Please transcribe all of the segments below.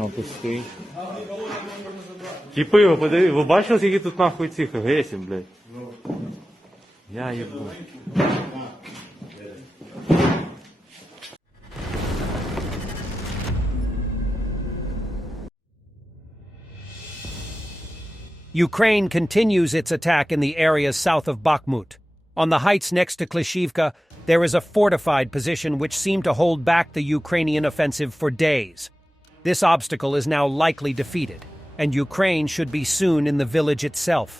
А, пустий. Типи, ви бачили, скільки тут нахуй цих агресів, блядь? Я їбу. Ukraine continues its attack in the areas south of Bakhmut. On the heights next to Klishivka, there is a fortified position which seemed to hold back the Ukrainian offensive for days. This obstacle is now likely defeated, and Ukraine should be soon in the village itself.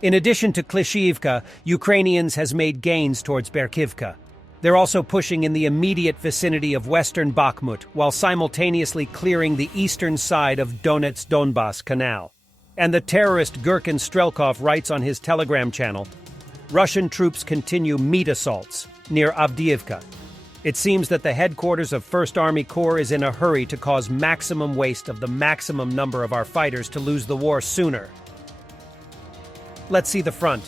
In addition to Klishivka, Ukrainians has made gains towards Berkivka. They're also pushing in the immediate vicinity of western Bakhmut, while simultaneously clearing the eastern side of Donetsk-Donbass Canal. And the terrorist Gherkin Strelkov writes on his Telegram channel, Russian troops continue meat assaults near Avdiivka. It seems that the headquarters of 1st Army Corps is in a hurry to cause maximum waste of the maximum number of our fighters to lose the war sooner. Let's see the front.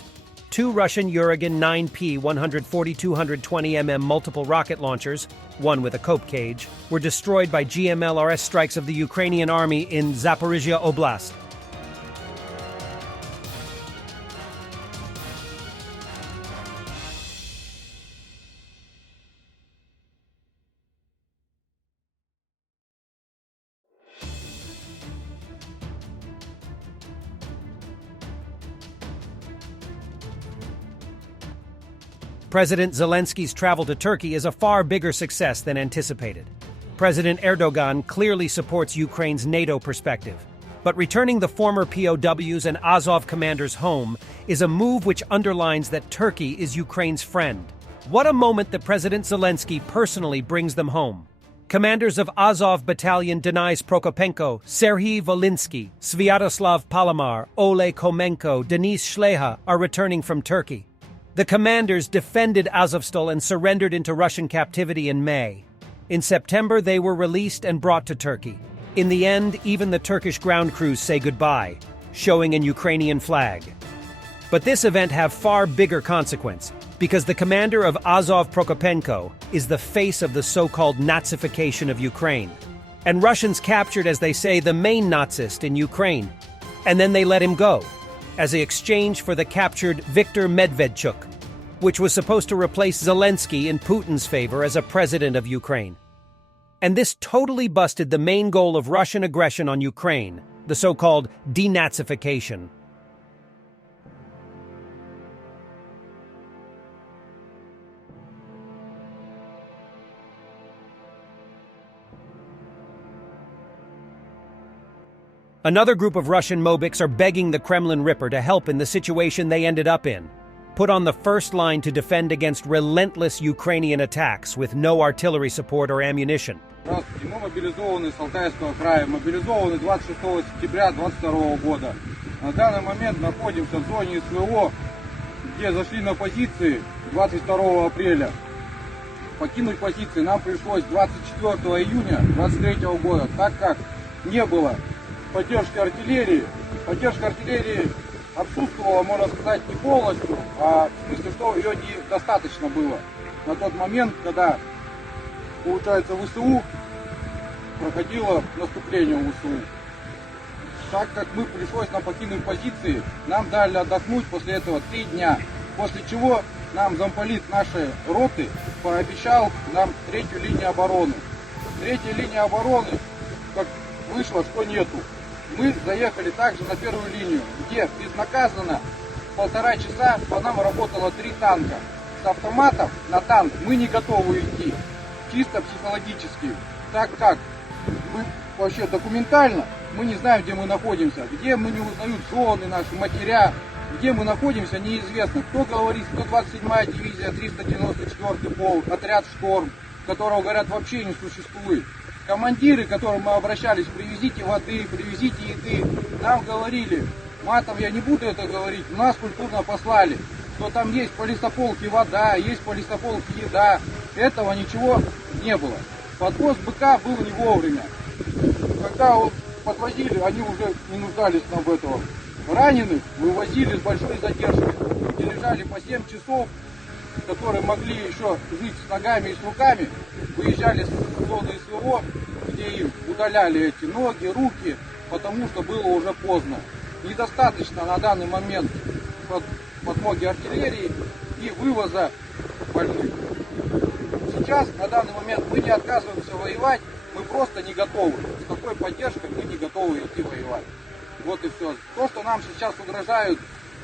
2 Russian Urigan 9P 140-220mm multiple rocket launchers, one with a cope cage, were destroyed by GMLRS strikes of the Ukrainian army in Zaporizhia Oblast. President Zelensky's travel to Turkey is a far bigger success than anticipated. President Erdogan clearly supports Ukraine's NATO perspective, but returning the former POWs and Azov commanders home is a move which underlines that Turkey is Ukraine's friend. What a moment that President Zelensky personally brings them home. Commanders of Azov Battalion Denis Prokopenko, Serhiy Volinsky, Sviatoslav Palomar, Ole Komenko, Denis Shleha are returning from Turkey. The commanders defended Azovstal and surrendered into Russian captivity in May. In September, they were released and brought to Turkey. In the end, even the Turkish ground crews say goodbye, showing an Ukrainian flag. But this event have far bigger consequence, because the commander of Azov Prokopenko is the face of the so-called Nazification of Ukraine. And Russians captured, as they say, the main Nazist in Ukraine. And then they let him go, as an exchange for the captured Viktor Medvedchuk, which was supposed to replace Zelensky in Putin's favor as a president of Ukraine. And this totally busted the main goal of Russian aggression on Ukraine, the so-called denazification. Another group of Russian Mobiks are begging the Kremlin Ripper to help in the situation they ended up in, put on the first line to defend against relentless Ukrainian attacks with no artillery support or ammunition. Здравствуйте, мы мобилизованы с Алтайского края, мобилизованы 26 сентября 2022 года. На данный момент находимся в зоне СВО, где зашли на позиции 22 апреля. Покинуть позиции нам пришлось 24 июня 2023 года, так как не было поддержки артиллерии. Поддержка артиллерии отсутствовала, можно сказать, не полностью, а в смысле, что ее недостаточно было на тот момент, когда, получается, ВСУ проходило наступление ВСУ. Так как мы пришлось нам покинуть позиции, нам дали отдохнуть после этого 3 дня, после чего нам замполит нашей роты пообещал нам 3-ю линию обороны. 3-я линия обороны, как вышло, что нету. Мы заехали также на 1-ю линию, где безнаказанно 1,5 часа по нам работало 3 танка. С автоматом на танк мы не готовы идти, чисто психологически, так как мы вообще документально мы не знаем, где мы находимся, где мы не узнают зоны, наши матеря, где мы находимся, неизвестно. Кто говорит, 127-я дивизия, 394-й полк, отряд «Шторм», которого, говорят, вообще не существует. Командиры, к которым мы обращались, привезите воды, привезите еды, нам говорили, матом я не буду это говорить, нас культурно послали, что там есть по лесополке вода, есть по лесополке еда. Этого ничего не было. Подвоз быка был не вовремя. Когда подвозили, они уже не нуждались нам в этом. Раненых вывозили с большой задержкой, где лежали по 7 часов, которые могли еще жить с ногами и с руками, выезжали с зоны СВО, где им удаляли эти ноги, руки, потому что было уже поздно. Недостаточно на данный момент подмоги артиллерии и вывоза больных. Сейчас, на данный момент, мы не отказываемся воевать, мы просто не готовы. С такой поддержкой мы не готовы идти воевать. Вот и все. То, что нам сейчас угрожают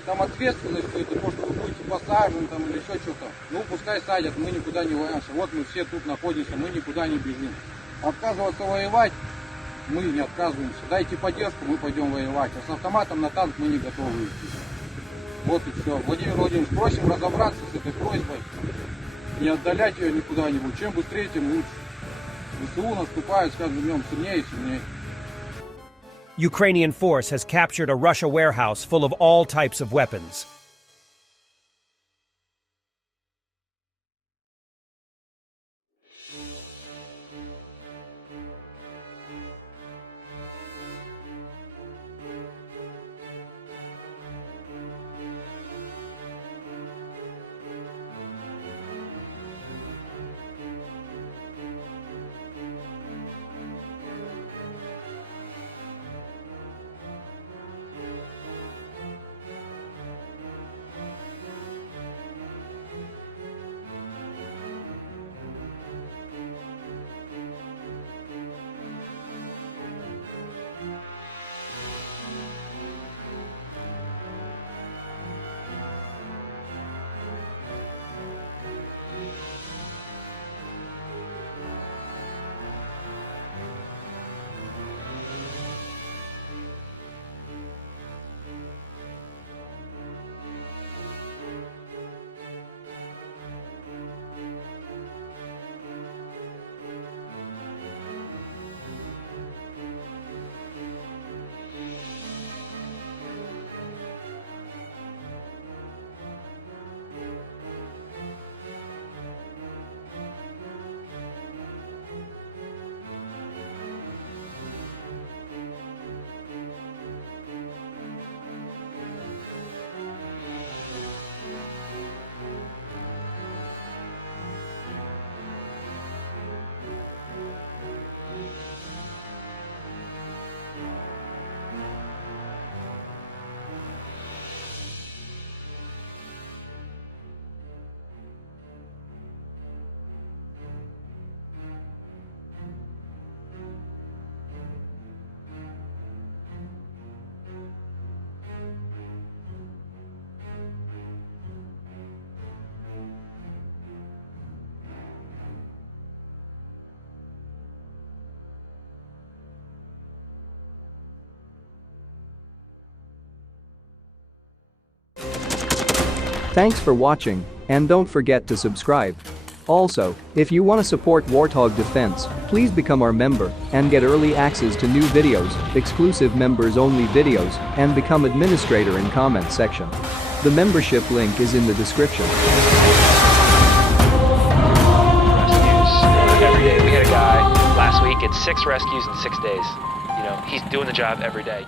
там ответственностью, это то, что вы будете посажены там, или еще что-то, ну пускай садят, мы никуда не воюем. Вот мы все тут находимся, мы никуда не бежим. Отказываться воевать мы не отказываемся. Дайте поддержку, мы пойдем воевать. А с автоматом на танк мы не готовы идти. Вот и все. Владимир Владимирович, просим разобраться с этой просьбой. Не отдалять ее никуда-нибудь. Чем быстрее, тем лучше. ВСУ наступает с каждым днем сильнее и сильнее. Ukrainian force has captured a Russia warehouse full of all types of weapons. Thanks for watching, and don't forget to subscribe. Also, if you want to support Warthog Defense, please become our member and get early access to new videos, exclusive members-only videos, and become administrator in comment section. The membership link is in the description. Rescues every day. We had a guy last week at 6 rescues in 6 days. You know, he's doing the job every day.